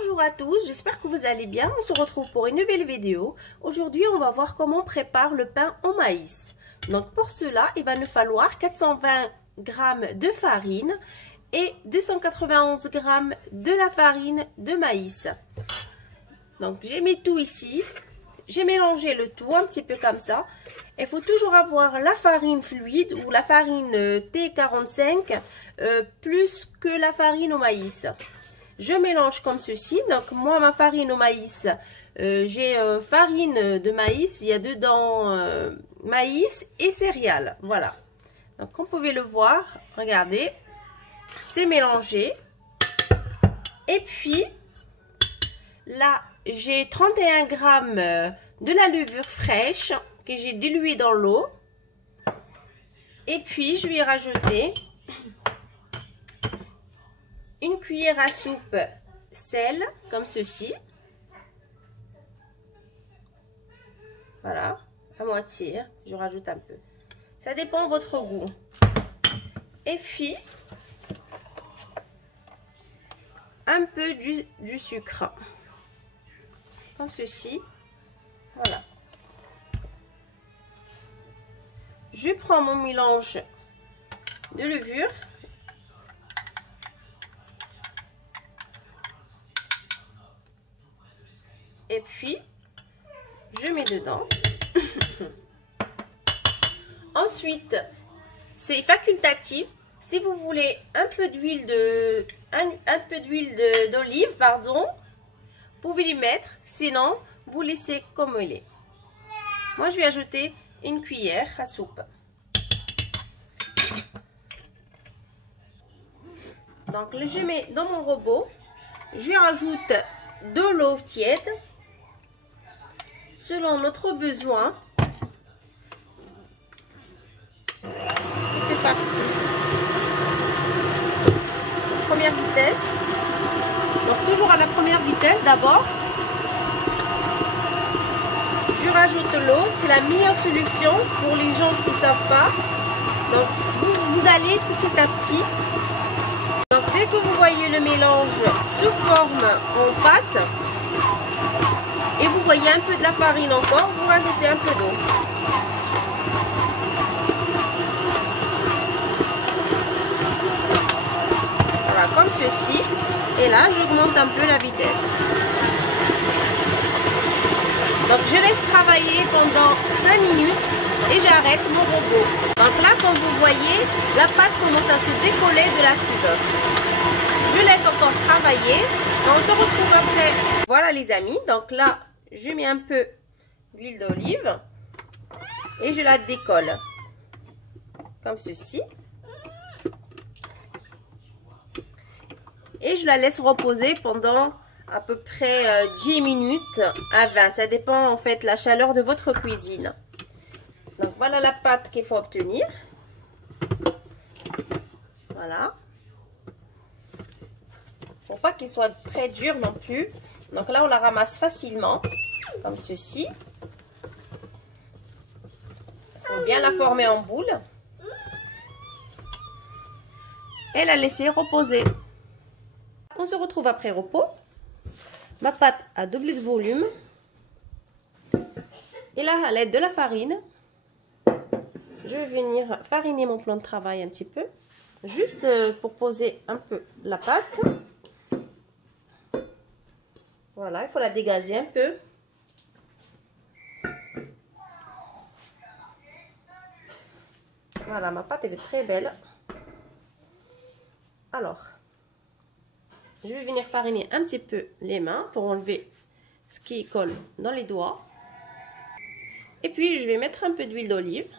Bonjour à tous, j'espère que vous allez bien. On se retrouve pour une nouvelle vidéo. Aujourd'hui, on va voir comment on prépare le pain au maïs. Donc pour cela, il va nous falloir 420 g de farine et 291 g de la farine de maïs. Donc j'ai mis tout ici. J'ai mélangé le tout un petit peu comme ça. Il faut toujours avoir la farine fluide ou la farine T45 plus que la farine au maïs. Je mélange comme ceci. Donc moi, ma farine au maïs, j'ai farine de maïs. Il y a dedans maïs et céréales. Voilà. Donc comme vous pouvez le voir, regardez, c'est mélangé. Et puis là, j'ai 31 g de la levure fraîche que j'ai diluée dans l'eau. Et puis je vais rajouter une cuillère à soupe sel, comme ceci. Voilà, à moitié, je rajoute un peu. Ça dépend de votre goût. Et puis, un peu du sucre. Comme ceci. Voilà. Je prends mon mélange de levure. Et puis, je mets dedans. Ensuite, c'est facultatif. Si vous voulez un peu d'huile d'olive, pardon, vous pouvez l'y mettre. Sinon, vous laissez comme il est. Moi, je vais ajouter une cuillère à soupe. Donc, je mets dans mon robot. Je rajoute de l'eau tiède. Selon notre besoin. C'est parti. Première vitesse. Donc toujours à la première vitesse d'abord. Je rajoute l'eau. C'est la meilleure solution pour les gens qui ne savent pas. Donc vous allez petit à petit. Donc dès que vous voyez le mélange se forme en pâte. Et vous voyez un peu de la farine encore, vous rajoutez un peu d'eau. Voilà, comme ceci. Et là, j'augmente un peu la vitesse. Donc, je laisse travailler pendant 5 minutes et j'arrête mon robot. Donc là, comme vous voyez, la pâte commence à se décoller de la cuve. Je laisse encore travailler. On se retrouve après. Voilà les amis, donc là, je mets un peu d'huile d'olive et je la décolle comme ceci. Et je la laisse reposer pendant à peu près 10 minutes à 20. Ça dépend en fait la chaleur de votre cuisine. Donc voilà la pâte qu'il faut obtenir. Voilà. Pour pas qu'il soit très dur non plus. Donc là, on la ramasse facilement, comme ceci. Il faut bien la former en boule. Et la laisser reposer. On se retrouve après repos. Ma pâte a doublé de volume. Et là, à l'aide de la farine, je vais venir fariner mon plan de travail un petit peu. Juste pour poser un peu la pâte. Voilà, il faut la dégazer un peu. Voilà, ma pâte elle est très belle. Alors, je vais venir fariner un petit peu les mains pour enlever ce qui colle dans les doigts. Et puis, je vais mettre un peu d'huile d'olive.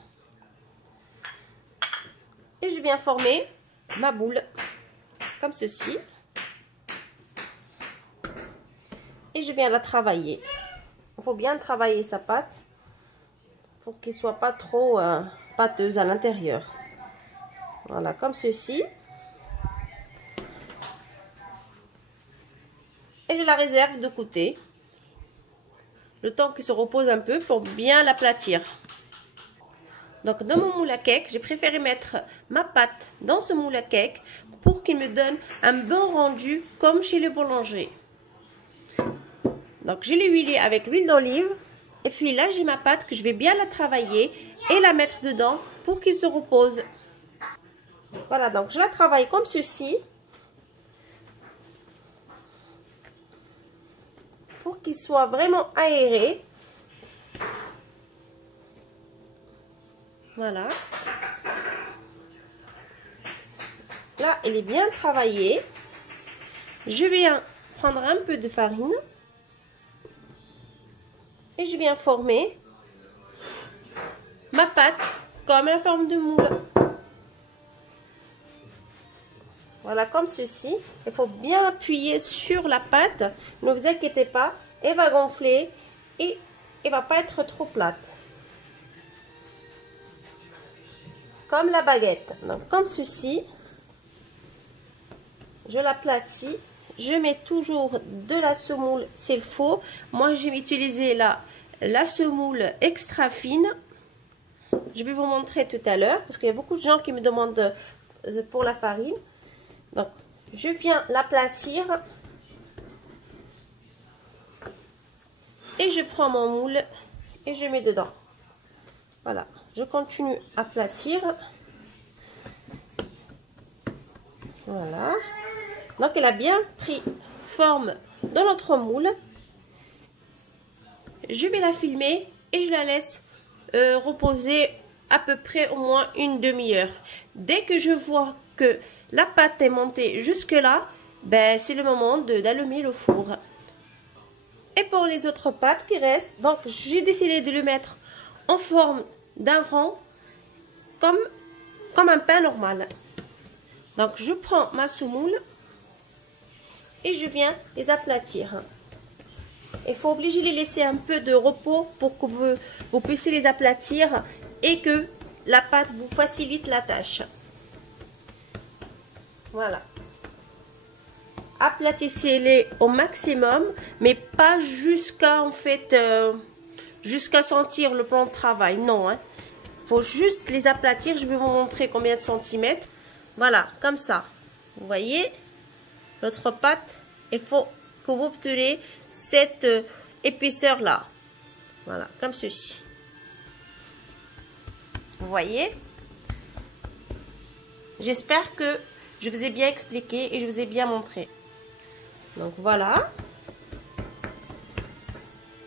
Et je viens former ma boule comme ceci. Et je viens la travailler. Il faut bien travailler sa pâte pour qu'elle ne soit pas trop pâteuse à l'intérieur. Voilà, comme ceci. Et je la réserve de côté. Le temps qu'il se repose un peu pour bien l'aplatir. Donc dans mon moule à cake, j'ai préféré mettre ma pâte dans ce moule à cake pour qu'il me donne un bon rendu comme chez le boulanger. Donc je l'ai huilé avec l'huile d'olive. Et puis là j'ai ma pâte que je vais bien la travailler et la mettre dedans pour qu'il se repose. Voilà, donc je la travaille comme ceci. Pour qu'il soit vraiment aéré. Voilà. Là, elle est bien travaillée. Je viens prendre un peu de farine. Et je viens former ma pâte comme en forme de moule. Voilà, comme ceci. Il faut bien appuyer sur la pâte. Ne vous inquiétez pas, elle va gonfler et elle va pas être trop plate. Comme la baguette. Donc, comme ceci. Je l'aplatis. Je mets toujours de la semoule s'il faut. Moi, j'ai utilisé la semoule extra fine. Je vais vous montrer tout à l'heure parce qu'il y a beaucoup de gens qui me demandent pour la farine. Donc, je viens l'aplatir et je prends mon moule et je mets dedans. Voilà, je continue à aplatir. Voilà. Donc, elle a bien pris forme dans notre moule. Je vais la filmer et je la laisse reposer à peu près au moins une demi-heure. Dès que je vois que la pâte est montée jusque là, ben, c'est le moment d'allumer le four. Et pour les autres pâtes qui restent, donc j'ai décidé de le mettre en forme d'un rond comme un pain normal. Donc je prends ma semoule et je viens les aplatir. Il faut obliger les laisser un peu de repos pour que vous puissiez les aplatir et que la pâte vous facilite la tâche. Voilà. Aplatissez-les au maximum, mais pas jusqu'à jusqu'à sentir le plan de travail. Non, hein. Faut juste les aplatir. Je vais vous montrer combien de centimètres. Voilà, comme ça. Vous voyez, notre pâte, il faut que vous obtenez cette épaisseur là. Voilà, comme ceci. Vous voyez? J'espère que je vous ai bien expliqué et je vous ai bien montré. Donc voilà.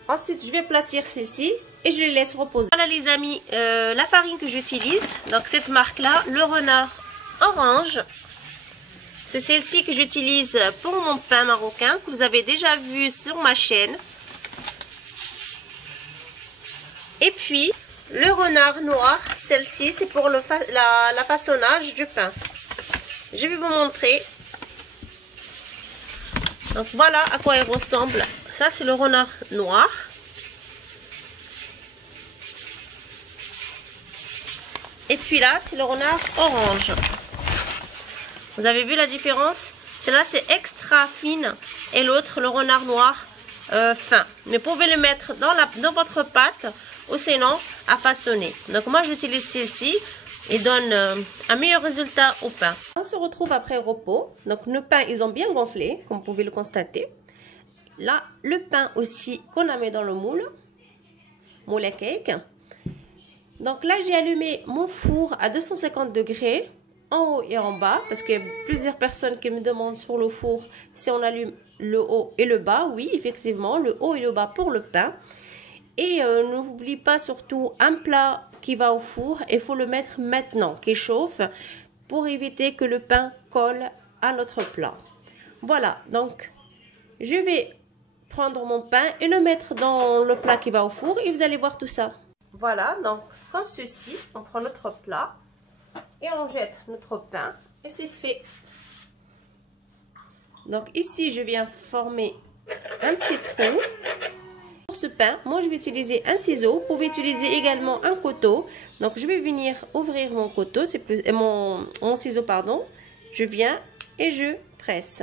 Ensuite, je vais aplatir celle-ci et je les laisse reposer. Voilà les amis, la farine que j'utilise. Donc cette marque-là, le Renard Orange. C'est celle-ci que j'utilise pour mon pain marocain que vous avez déjà vu sur ma chaîne. Et puis, le Renard Noir, celle-ci, c'est pour la façonnage du pain. Je vais vous montrer. Donc voilà à quoi il ressemble. Ça, c'est le Renard Noir. Et puis là, c'est le Renard Orange. Vous avez vu la différence? Celle-là, c'est extra fine. Et l'autre, le Renard Noir, fin. Mais vous pouvez le mettre dans votre pâte ou sinon à façonner. Donc moi, j'utilise celle-ci. Il donne un meilleur résultat au pain. On se retrouve après repos. Donc nos pains, ils ont bien gonflé, comme vous pouvez le constater. Là, le pain aussi qu'on a mis dans le moule à cake. Donc là, j'ai allumé mon four à 250 degrés en haut et en bas parce qu'il y a plusieurs personnes qui me demandent sur le four si on allume le haut et le bas. Oui, effectivement, le haut et le bas pour le pain. Et n'oublie pas surtout un plat qui va au four, il faut le mettre maintenant, qui chauffe, pour éviter que le pain colle à notre plat. Voilà, donc je vais prendre mon pain et le mettre dans le plat qui va au four et vous allez voir tout ça. Voilà, donc comme ceci, on prend notre plat et on jette notre pain et c'est fait. Donc ici, je viens former un petit trou. Ce pain, moi je vais utiliser un ciseau. Vous pouvez utiliser également un couteau. Donc je vais venir ouvrir mon couteau, c'est plus mon ciseau, pardon. Je viens et je presse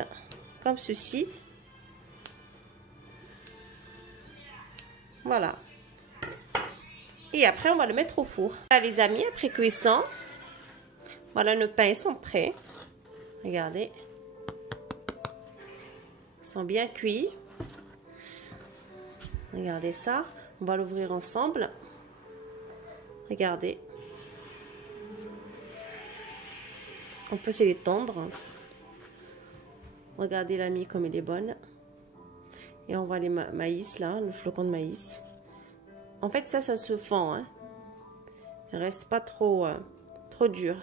comme ceci. Voilà. Et après on va le mettre au four. Voilà les amis, après cuisson, voilà, nos pains sont prêts. Regardez, ils sont bien cuits. Regardez ça. On va l'ouvrir ensemble. Regardez. On peut se l'étendre. Regardez la mie comme elle est bonne. Et on voit les maïs là, le flocon de maïs. En fait ça se fend. Hein. Il reste pas trop dur.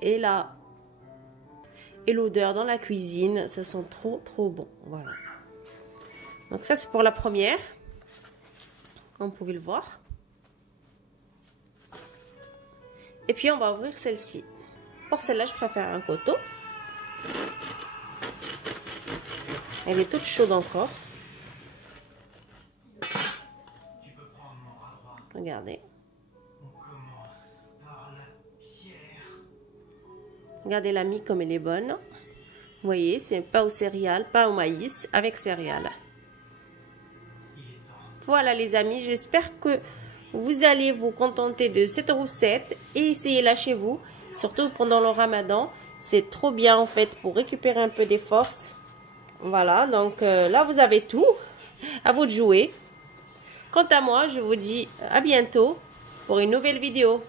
Et là, et l'odeur dans la cuisine, ça sent trop bon. Voilà. Donc ça c'est pour la première. Comme vous pouvez le voir. Et puis on va ouvrir celle-ci. Pour celle-là, je préfère un coteau. Elle est toute chaude encore. Regardez. Regardez la mie comme elle est bonne. Vous voyez, c'est pas au céréales, pas au maïs, avec céréales. Voilà les amis, j'espère que vous allez vous contenter de cette recette et essayez-la chez vous, surtout pendant le ramadan. C'est trop bien en fait pour récupérer un peu des forces. Voilà, donc là vous avez tout, à vous de jouer. Quant à moi, je vous dis à bientôt pour une nouvelle vidéo.